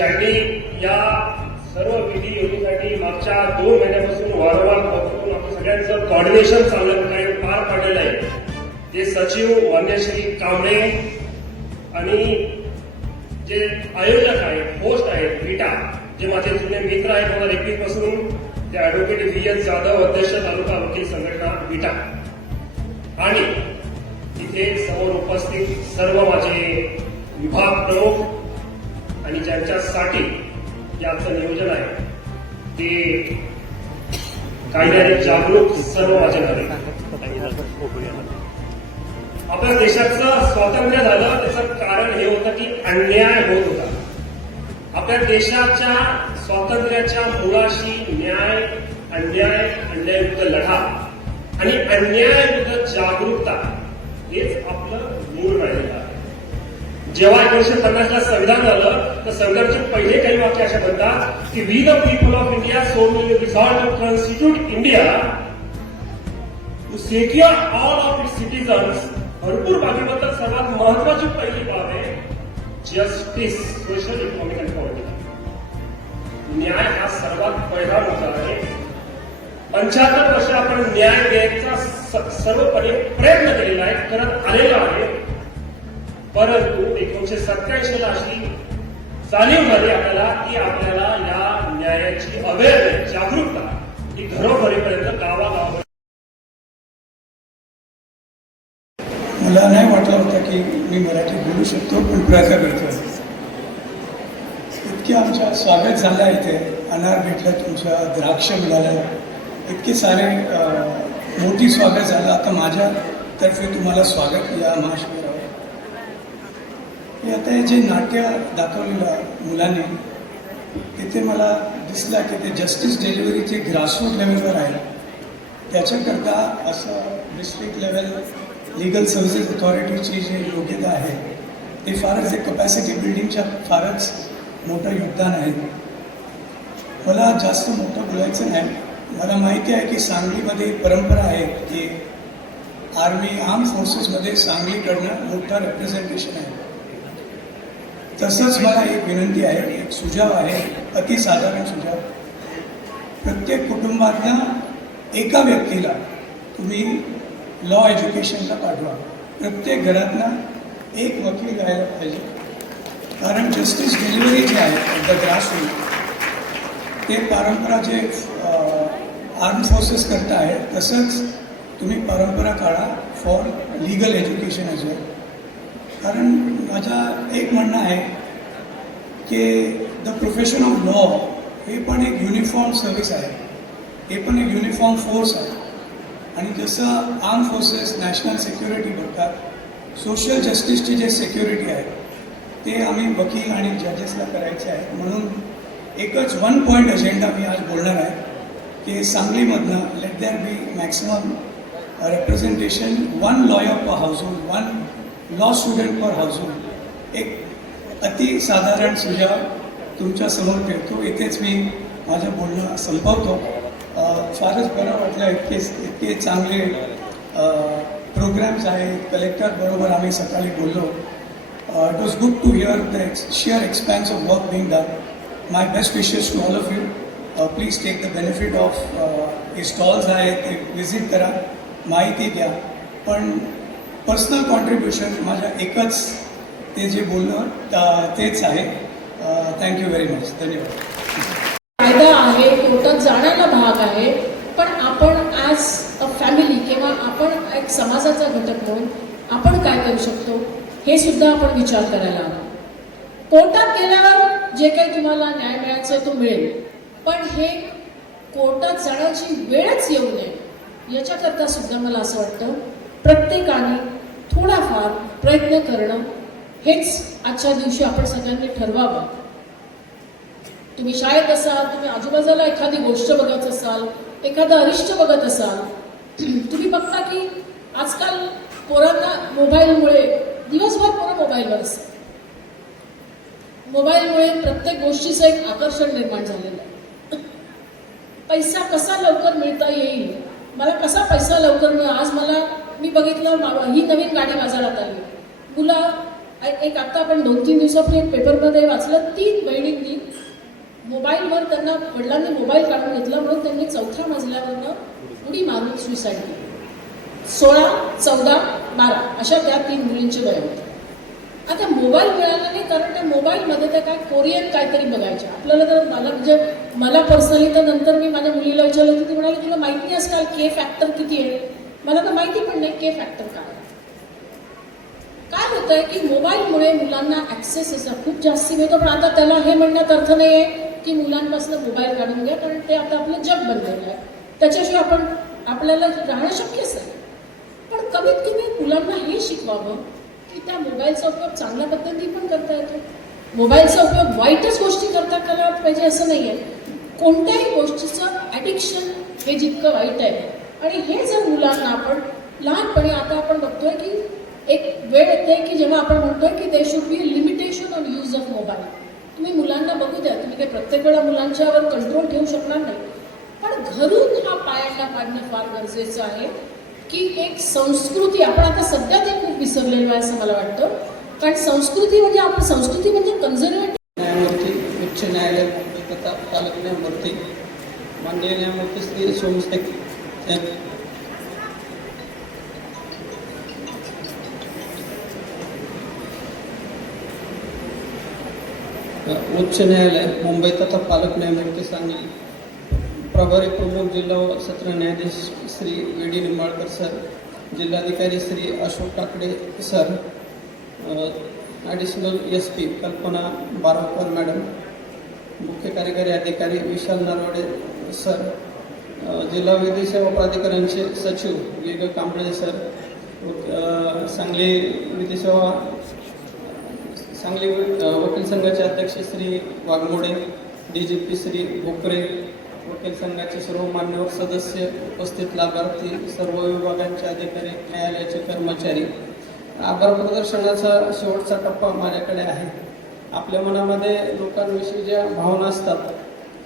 ज्यांनी या सर्व विधी योजनेसाठी मागच्या 2 महिन्यापासून वारंवार बघून आपण सगळ्यांचं कॉर्डिनेशन चांगल्या प्रकारे पार पाडलेलं आहे ते सचिव वन्यश्री कांबळे आणि जे आयोजक आहेत होस्ट आहेत विटा जे माझे जुने मित्र आहेत 2021 पासून ते ऍडव्होकेट व्ही.एस. जाधव अध्यक्ष तालुका वकील संघटना विटा आणि इथे समोर उपस्थित सर्व माझे विभाग प्रमुख आणि ज्यांच्यासाठी याचं नियोजन आहे ते कायद्याने जागरूक सर्व माझे झाले. आपल्या देशाचं स्वातंत्र्य झालं त्याचं कारण हे होतं की अन्याय होत होता. आपल्या देशाच्या स्वातंत्र्याच्या मुळाशी न्याय अन्यायविरुद्ध लढा आणि अन्यायाविरुद्ध जागरूकता हेच आपलं मूळ राहिलेलं आहे. जेव्हा 1950ला संविधान झालं तर संविधानाचे पहिले काही वाक्य अशा म्हणतात की we the people of India solemnly resolve to constitute India to secure all of its citizens. भरपूर बाबीबद्दल सर्वात महत्वाची पहिली बाब आहे justice, social, economic and political. न्याय हा सर्वात पहिला मुद्दा आहे. 75 वर्ष आपण न्याय द्यायचा सर्वपणे प्रयत्न केलेला आहे, करत आलेला आहे. परंतु 1987ला अशी जाणीव झाली आपल्याला की आपल्याला या न्यायाची अवेअरनेस, जागरूकता ही घरोघरीपर्यंत गावागावापर्यंत. मला नाही वाटलं होतं की मी मराठी बोलू शकतो, पण प्रयत्न करतो. इतके आमच्या स्वागत झालं इथे, अनार भेटलं, तुमच्या द्राक्ष मिळालं, इतके सारे मोठी स्वागत झालं. आता माझ्यातर्फे तुम्हाला स्वागत या महाशिबिरावर. आता हे जे नाट्य दाखवलेलं मुलांनी तिथे मला दिसलं की ते जस्टिस डिलिव्हरीचे ग्रासरूट लेवलवर आहे. त्याच्याकरता असं डिस्ट्रिक्ट लेवल लीगल सर्व्हिसेस अथॉरिटीची जी योग्यता आहे ते फारच एक कपॅसिटी बिल्डिंगच्या फारच मोठं योगदान आहे. मला जास्त मोठं बोलायचं नाही. मला माहिती आहे की सांगलीमध्ये परंपरा आहे की आर्म फोर्सेसमध्ये सांगलीकडनं मोठं रिप्रेझेंटेशन आहे. तसंच मला एक विनंती आहे, एक सुझाव आहे, अतिसाधारण सुझाव. प्रत्येक कुटुंबातनं एका व्यक्तीला तुम्ही लॉ एज्युकेशनला पाठवा. प्रत्येक घरातनं एक वकील राहायला पाहिजे. कारण जस्टिस डिलिव्हरी जे आहे द ग्रासरूट ते परंपरा जे आर्म फोर्सेस करता आहे तसंच तुम्ही परंपरा काढा फॉर लीगल एज्युकेशन एज वेल. कारण माझं एक म्हणणं आहे की द प्रोफेशन ऑफ लॉ हे पण एक युनिफॉर्म सर्व्हिस आहे, हे पण एक युनिफॉर्म फोर्स आहे. आणि जसं आर्म फोर्सेस नॅशनल सिक्युरिटी बघतात, सोशल जस्टिसची जे सिक्युरिटी आहे ते आम्ही वकील आणि जजेसला करायचे आहे. म्हणून एकच 1 पॉईंट अजेंडा मी आज बोलणार आहे की सांगलीमधनं let there be maximum representation 1 lawyer per household, 1 law student per household. एक अतिसाधारण सुझाव तुमच्यासमोर ठेवतो. इथेच मी माझं बोलणं संपवतो. फारच बरं वाटलं. इतके चांगले प्रोग्राम्स आहेत. कलेक्टरबरोबर आम्ही सकाळी बोललो. It was good to hear the sheer expanse of work being done. My best wishes to all of you. Please take the benefit of हे स्टॉल्स आहेत ते व्हिजिट करा, माहिती द्या. पण पर्सनल कॉन्ट्रीब्युशन माझ्या एकच ते जे बोलणं तेच आहे. Thank you very much. धन्यवाद. कायदा आहे, कोर्टात जाण्याला भाग आहे, पण आपण ॲज अ फॅमिली किंवा आपण एक समाजाचा घटक म्हणून आपण काय करू शकतो हे सुद्धा आपण विचार करायला हवा. कोर्टात गेल्यावर जे काही तुम्हाला न्याय मिळायचं तो मिळेल, पण हे कोर्टात जाण्याची वेळच येऊ नये याच्याकरता सुद्धा मला असं वाटतं प्रत्येकाने थोडाफार प्रयत्न करणं हेच आजच्या दिवशी आपण सगळ्यांनी ठरवावं. तुम्ही शाळेत असाल, तुम्ही आजूबाजूला एखादी गोष्ट बघत असाल, एखादा अरिष्ट बघत असाल, तुम्ही बघता की आजकाल पोरांना मोबाईलमुळे दिवसभर पोरं मोबाईलवर असतात. मोबाईलमुळे प्रत्येक गोष्टीचं एक आकर्षण निर्माण झालेलं आहे. पैसा कसा लवकर मिळता येईल, मला कसा पैसा लवकर मिळेल. आज मी बघितलं ही नवीन गाडी बाजारात आली, मुलं एक आता आपण 2-3 दिवसापूर्वी एक पेपरमध्ये वाचलं, 3 बहिणींनी मोबाईलवर त्यांना वडिलांनी मोबाईल काढून घेतला म्हणून त्यांनी 4थ्या मजल्यावरनं उडी मारून सुसाईड केली. 16, 14, 12 अशा त्या 3 मुलींची वय होती. आता मोबाईल मिळाला नाही कारण त्या मोबाईलमध्ये त्या काय कोरियन काहीतरी बघायच्या. आपल्याला तर मला पर्सनली तर नंतर मी माझ्या मुलीला विचारलं होतं, ती म्हणाली तुला माहिती नाही असं के फॅक्टर किती आहे. मला तर माहिती पण नाही के फॅक्टर काय. काय होतंय की मोबाईलमुळे मुलांना ऍक्सेस असा खूप जास्ती मिळतो. पण आता त्याला हे म्हणण्यात अर्थ नाही आहे की मुलांपासून मोबाईल काढून घ्या, कारण ते आता आपलं जग बनलेलं आहे, त्याच्याशिवाय आपल्याला राहणं शक्यच नाही. पण कमीत कमी मुलांना हे शिकवावं की त्या मोबाईलचा उपयोग चांगल्या पद्धतीने पण करता येतो. मोबाईलचा उपयोग वाईटच गोष्टी करता करायला पाहिजे असं नाही आहे. कोणत्याही गोष्टीचं ॲडिक्शन हे जितकं वाईट आहे. आणि हे जर मुलांना आपण लहानपणी, आता आपण बघतोय की एक वेळ येते की जेव्हा आपण म्हणतोय की they should be limitation on use of mobile. तुम्ही मुलांना बघू द्या, तुम्ही काही प्रत्येक वेळा मुलांच्यावर कंट्रोल ठेवू शकणार नाही, पण घरून हा पायंडा पाडणं फार गरजेचं आहे की एक संस्कृती, आपण आता सध्या ते खूप विसरलेलो आहे असं मला वाटतं. कारण संस्कृती म्हणजे कन्झर्वेटिव्ह. न्यायमूर्ती उच्च न्यायालय मुंबई तथा पालक न्यायमूर्ती माननीय न्यायमूर्ती श्री सोमशेख उच्च न्यायालय मुंबई तथा पालक न्यायमूर्ती सांगली, प्रभारी प्रमुख जिल्हा व सत्र न्यायाधीश Shri V D Nimbalkar sir, जिल्हाधिकारी Shri Ashok Kakade sir, additional SP Kalpana Baravkar madam, मुख्य कार्यकारी अधिकारी विशाल नरवडे सर, जिल्हा विधी सेवा प्राधिकरणचे सचिव विवेक कांबळे सर, सांगली विधी सेवा सांगली वकील संघाचे अध्यक्ष श्री वाघमोडे, DGP श्री भोकरे, वकील संघाचे सर्व मान्यवर सदस्य, उपस्थित लाभार्थी, सर्व विभागांचे अधिकारी, न्यायालयाचे कर्मचारी. आभार प्रदर्शनाचा शेवटचा टप्पा माझ्याकडे आहे. आपल्या मनामध्ये लोकांविषयी ज्या भावना असतात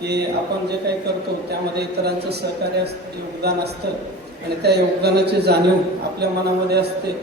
की आपण जे काही करतो त्यामध्ये इतरांचं सहकार्य योगदान असतं आणि त्या योगदानाची जाणीव आपल्या मनामध्ये असते.